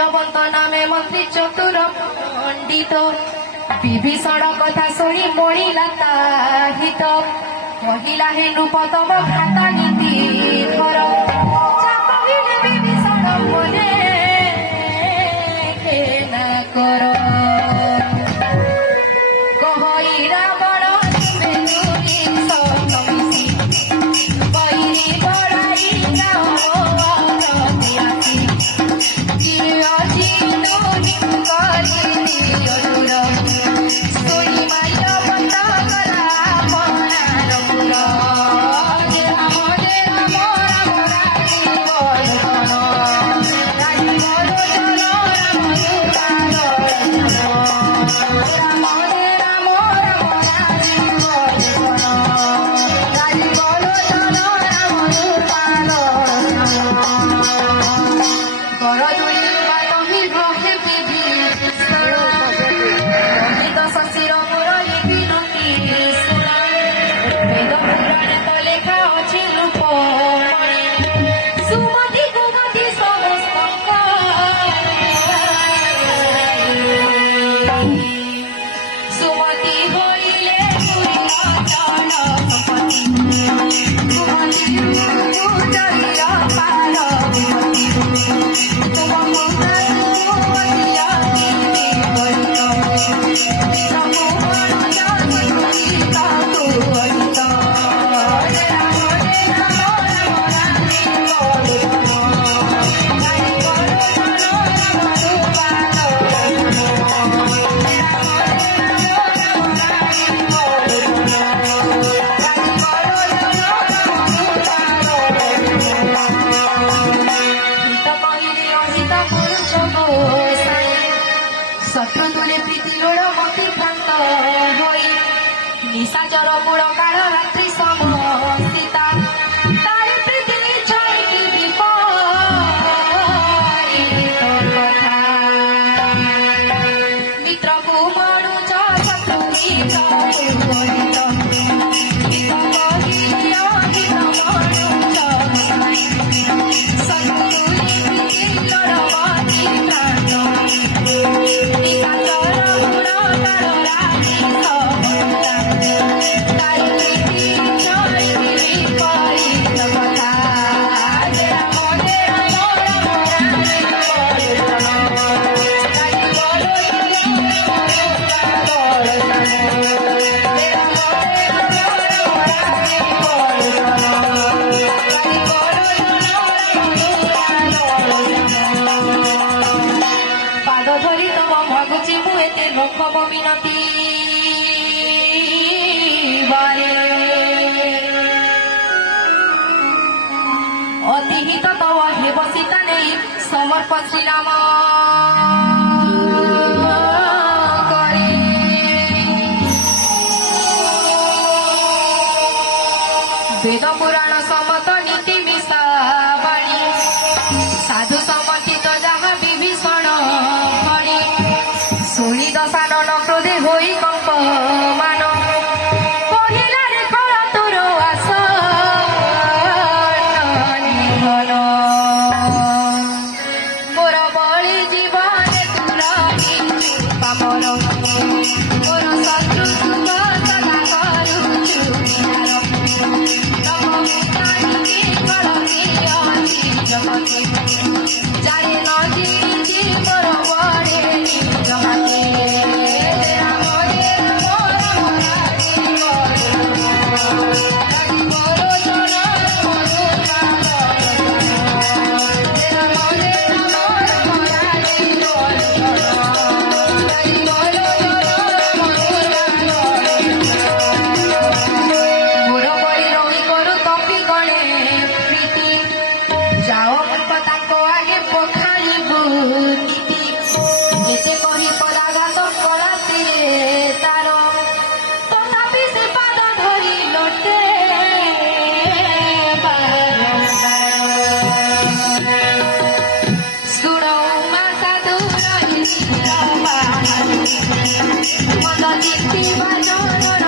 যবন্ত নামে মন্ত্রী চতুর পণ্ডিত। বিভীষণ কথা শুনি মরিলা তাহিত। মহিলা হে নৃপতম ভ্রাতা নীতি Bye. কান্তা করছ শত্রুতুলে প্রীতিলোড় মতি ভ্রান্ত হই নিশাচর মূল কাল సమర్పసితనే సమర్ప శ్రీరామా వేద పురాణ মদনে দেবানো